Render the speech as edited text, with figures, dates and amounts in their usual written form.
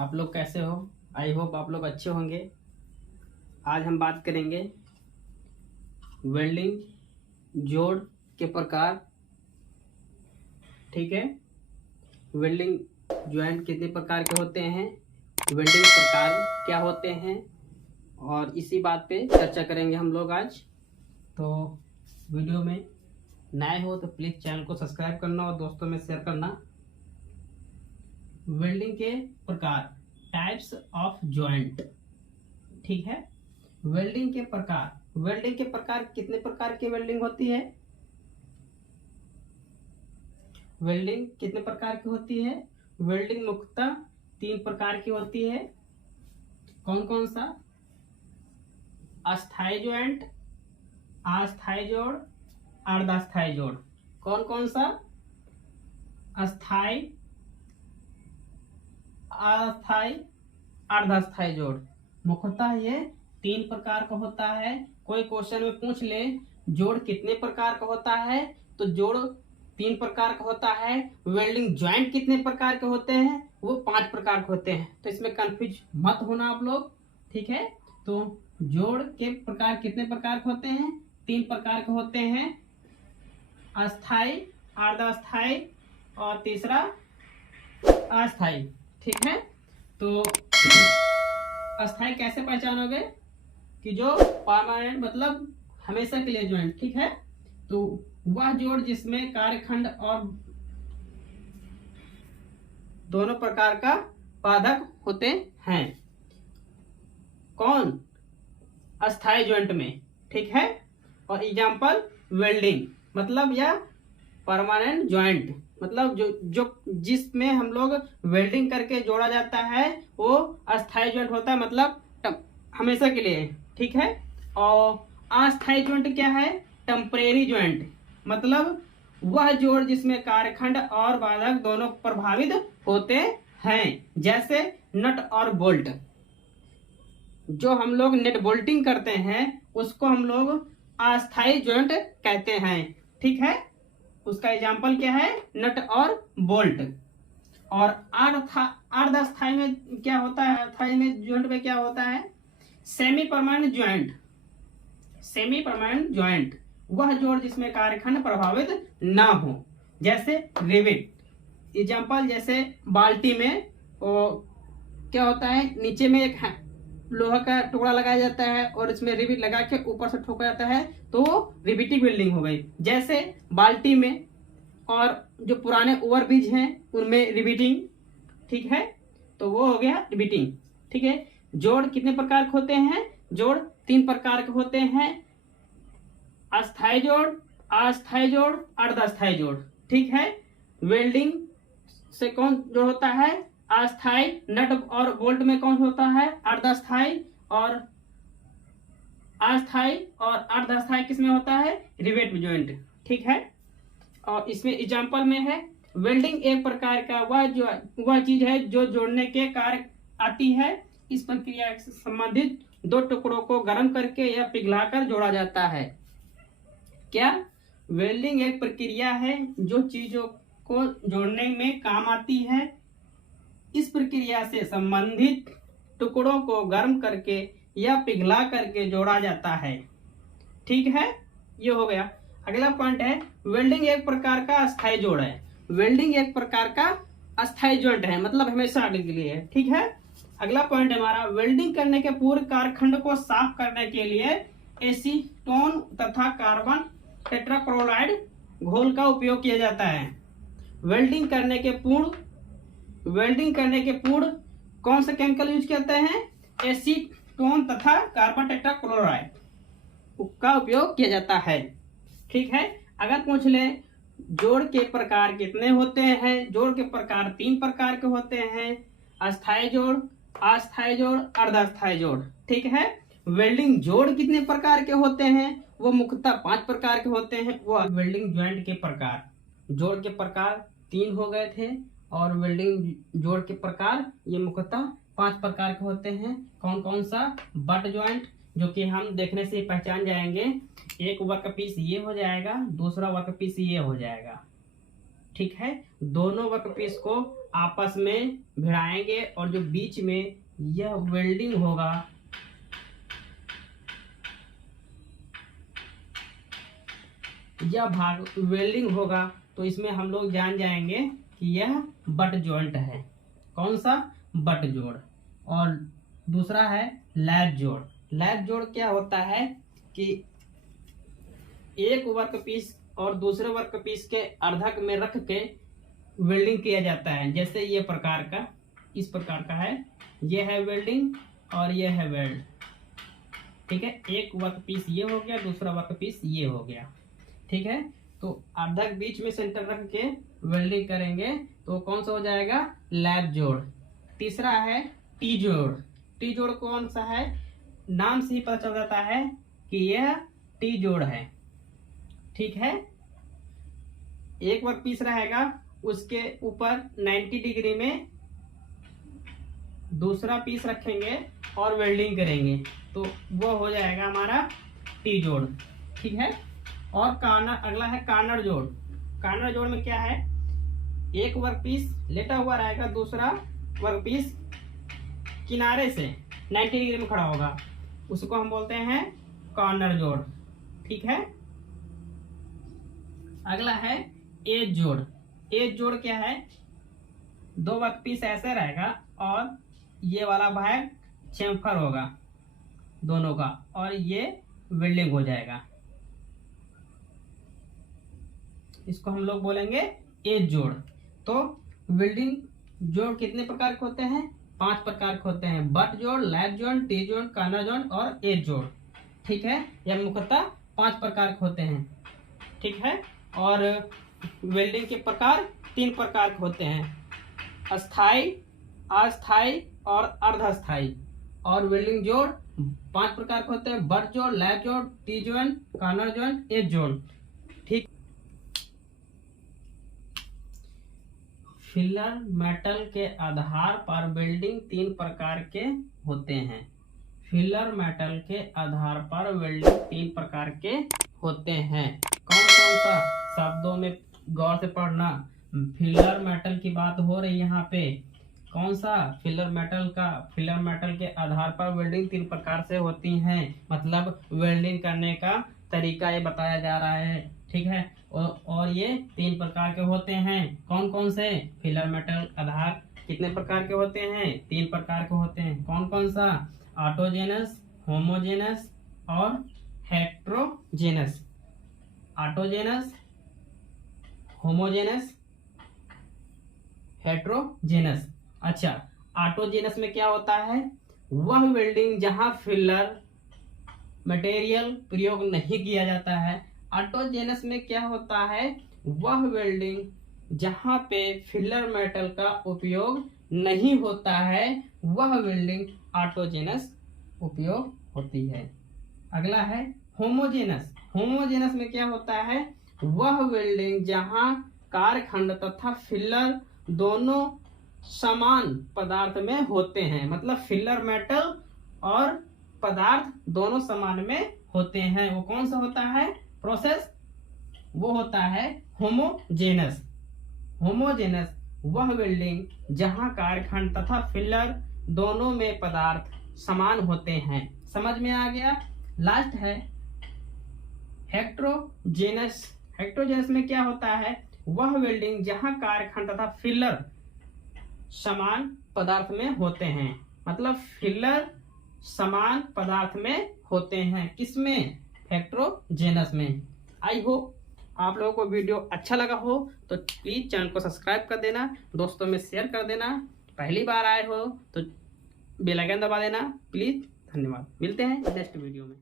आप लोग कैसे हो? आई होप आप लोग अच्छे होंगे। आज हम बात करेंगे वेल्डिंग जोड़ के प्रकार। ठीक है, वेल्डिंग ज्वाइंट कितने प्रकार के होते हैं, वेल्डिंग प्रकार क्या होते हैं, और इसी बात पे चर्चा करेंगे हम लोग आज। तो वीडियो में नए हो तो प्लीज़ चैनल को सब्सक्राइब करना और दोस्तों में शेयर करना। वेल्डिंग के प्रकार, टाइप्स ऑफ जॉइंट। ठीक है, वेल्डिंग के प्रकार कितने प्रकार की वेल्डिंग होती है? वेल्डिंग कितने प्रकार की होती है? वेल्डिंग मुख्यतः 3 प्रकार की होती है। कौन कौन सा? अस्थायी जॉइंट, अस्थायी जोड़, अर्धास्थायी जोड़। कौन कौन सा? अस्थायी, अस्थायी, अर्धास्थायी जोड़। मुख्यतः ये 3 प्रकार का होता है। कोई क्वेश्चन में पूछ ले जोड़ कितने प्रकार का होता है, तो जोड़ 3 प्रकार का होता है। वेल्डिंग ज्वाइंट कितने प्रकार के होते हैं, वो 5 प्रकार के होते हैं। तो इसमें कंफ्यूज मत होना आप लोग। ठीक है, तो जोड़ के प्रकार कितने प्रकार के होते हैं? 3 प्रकार के होते हैं, अस्थायी, अर्धास्थायी और तीसरा अस्थायी। ठीक है, तो अस्थायी कैसे पहचानोगे कि जो परमानेंट मतलब हमेशा के लिए ज्वाइंट। ठीक है, तो वह जोड़ जिसमें कार्यखंड और दोनों प्रकार का बाधक होते हैं। कौन? अस्थायी ज्वाइंट में। ठीक है, और एग्जांपल वेल्डिंग मतलब या परमानेंट ज्वाइंट मतलब जो जिसमें हम लोग वेल्डिंग करके जोड़ा जाता है वो अस्थायी ज्वाइंट होता है, मतलब हमेशा के लिए। ठीक है, और अस्थायी ज्वाइंट क्या है? टेम्परेरी ज्वाइंट मतलब वह जोड़ जिसमें कार्यखंड और बाधक दोनों प्रभावित होते हैं, जैसे नट और बोल्ट। जो हम लोग नेट बोल्टिंग करते हैं उसको हम लोग अस्थायी ज्वाइंट कहते हैं। ठीक है, उसका एग्जाम्पल क्या है? नट और बोल्ट। और अर्धास्थायी में क्या होता है? अस्थायी में ज्वाइंट में क्या होता है? Semi permanent joint. Semi permanent joint वह जोड़ जिसमें कार्यखंड प्रभावित ना हो, जैसे रिविट। एग्जाम्पल जैसे बाल्टी में क्या होता है, नीचे में एक लोहा का टुकड़ा लगाया जाता है और इसमें रिविट लगा के ऊपर से ठोका जाता है, तो वो रिविटिंग वेल्डिंग हो गई। जैसे बाल्टी में और जो पुराने ओवरब्रिज हैं उनमें रिविटिंग। ठीक है, तो वो हो गया रिविटिंग। ठीक है, जोड़ कितने प्रकार के होते हैं? जोड़ 3 प्रकार के होते हैं, अस्थायी जोड़, अस्थायी जोड़, अर्धास्थायी जोड़। ठीक है, वेल्डिंग से कौन जोड़ होता है? अस्थायी। नट और बोल्ट में कौन होता है? अर्धास्थायी। और अस्थायी और अर्धास्थायी किसमें होता है? Rivet joint. ठीक है, और इसमें एग्जाम्पल में है वेल्डिंग एक प्रकार का वह चीज है जो जोड़ने के कार्य आती है। इस प्रक्रिया से संबंधित 2 टुकड़ों को गर्म करके या पिघलाकर जोड़ा जाता है। क्या? वेल्डिंग एक प्रक्रिया है जो चीजों को जोड़ने में काम आती है। इस प्रक्रिया से संबंधित टुकड़ों को गर्म करके या पिघला करके जोड़ा जाता है। ठीक है, ये हो गया। अगला पॉइंट है वेल्डिंग एक प्रकार का अस्थायी जोड़ है। वेल्डिंग एक प्रकार का अस्थायी जॉइंट है, मतलब हमेशा के लिए है। ठीक है, अगला पॉइंट हमारा वेल्डिंग करने के पूर्व कार्यखंड को साफ करने के लिए एसीटोन तथा कार्बन टेट्राक्लोराइड घोल का उपयोग किया जाता है। वेल्डिंग करने के पूर्व कौन सा केमिकल यूज करते हैं? एसीटोन तथा कार्बन टेट्राक्लोराइड का उपयोग किया जाता है। ठीक है, अगर पूछ ले जोड़ के प्रकार कितने होते हैं? जोड़ के प्रकार 3 प्रकार के होते हैं, अस्थायी जोड़, अस्थायी जोड़, अर्धास्थायी जोड़। ठीक है, वेल्डिंग जोड़ कितने प्रकार के होते हैं? वो मुख्यतः 5 प्रकार के होते हैं। वो वेल्डिंग ज्वाइंट के प्रकार, जोड़ के प्रकार 3 हो गए थे, और वेल्डिंग जोड़ के प्रकार ये मुख्यतः 5 प्रकार के होते हैं। कौन कौन सा? बट ज्वाइंट, जो कि हम देखने से पहचान जाएंगे। एक वर्क पीस ये हो जाएगा, दूसरा वर्क पीस ये हो जाएगा। ठीक है, दोनों वर्क पीस को आपस में भिड़ाएंगे और जो बीच में यह वेल्डिंग होगा, यह भाग वेल्डिंग होगा, तो इसमें हम लोग जान जाएंगे कि यह बट जॉइंट है। कौन सा? बट जोड़। और दूसरा है लैप जोड़। लैप जोड़ क्या होता है कि एक वर्कपीस और दूसरे वर्कपीस के अर्धक में रख के वेल्डिंग किया जाता है। जैसे ये प्रकार का, इस प्रकार का है, ये है वेल्डिंग और ये है वेल्ड। ठीक है, एक वर्कपीस ये हो गया, दूसरा वर्कपीस ये हो गया। ठीक है, तो अर्धक बीच में सेंटर रख के वेल्डिंग करेंगे तो कौन सा हो जाएगा? लैप जोड़। तीसरा है टी जोड़। टी जोड़ कौन सा है? नाम से ही पता चल जाता है कि यह टी जोड़ है। ठीक है, एक वर्कपीस रहेगा, उसके ऊपर 90 डिग्री में दूसरा पीस रखेंगे और वेल्डिंग करेंगे तो वो हो जाएगा हमारा टी जोड़। ठीक है, और कॉर्नर, अगला है कॉर्नर जोड़। कॉर्नर जोड़ में क्या है? एक वर्कपीस लेटा हुआ रहेगा, दूसरा वर्कपीस किनारे से 90 डिग्री में खड़ा होगा, उसको हम बोलते हैं कॉर्नर जोड़। ठीक है, अगला है एज जोड़। एज जोड़ क्या है? दो वर्कपीस ऐसे रहेगा और ये वाला भाग चेम्फर होगा दोनों का, और ये वेल्डिंग हो जाएगा। इसको हम लोग बोलेंगे एज जोड़। तो वेल्डिंग जोड़ कितने प्रकार के होते हैं? 5 प्रकार के होते हैं। बट जोड़, लैप जोड़, टी जोड़, कॉर्नर जोड़ और एज जोड़। ठीक है, यह मुख्यतः 5 प्रकार के होते हैं। ठीक है, और वेल्डिंग के प्रकार 3 प्रकार के होते हैं: अस्थाई, अस्थाई और अर्धस्थाई। और वेल्डिंग जोड़ 5 प्रकार के होते हैं: बट जोड़, लैप जोड़, टी जोड़, कॉर्नर जोड़, एज जोड़। ठीक, फिलर मेटल के आधार पर वेल्डिंग 3 प्रकार के होते हैं। फिलर मेटल के आधार पर वेल्डिंग 3 प्रकार के होते हैं। कौन कौन सा? शब्दों में गौर से पढ़ना। फिलर मेटल की बात हो रही है यहाँ पे। कौन सा? फिलर मेटल का। फिलर मेटल के आधार पर वेल्डिंग 3 प्रकार से होती हैं, मतलब वेल्डिंग करने का तरीका ये बताया जा रहा है। ठीक है, और ये 3 प्रकार के होते हैं। कौन कौन से? फिलर मेटल आधार कितने प्रकार के होते हैं? 3 प्रकार के होते हैं। कौन कौन सा? ऑटोजेनस, होमोजेनस और हेट्रोजेनस। Autogenous, homogeneous, heterogeneous. अच्छा, ऑटोजेनस में क्या होता है? वह वेल्डिंग जहां फिलर मटेरियल प्रयोग नहीं किया जाता है। ऑटोजेनस में क्या होता है? वह वेल्डिंग जहां पे फिलर मेटल का उपयोग नहीं होता है, वह वेल्डिंग ऑटोजेनस उपयोग होती है। अगला है होमोजेनस। होमोजेनस में क्या होता है? वह वेल्डिंग जहां कारखंड तथा फिलर दोनों समान पदार्थ में होते हैं, मतलब फिलर मेटल और पदार्थ दोनों समान में होते हैं। वो कौन सा होता है प्रोसेस? वो होता है होमोजेनस। होमोजेनस वह वेल्डिंग जहां कारखंड तथा फिलर दोनों में पदार्थ समान होते हैं। समझ में आ गया? लास्ट है हेट्रोजेनस। हेट्रोजेनस में क्या होता है? वह वेल्डिंग जहां कारखंड तथा फिलर समान पदार्थ में होते हैं, मतलब फिलर समान पदार्थ में होते हैं। किसमें? हेट्रोजेनस में। आई होप आप लोगों को वीडियो अच्छा लगा हो तो प्लीज चैनल को सब्सक्राइब कर देना, दोस्तों में शेयर कर देना। पहली बार आए हो तो बेल आइकन दबा देना प्लीज। धन्यवाद, मिलते हैं नेक्स्ट वीडियो में।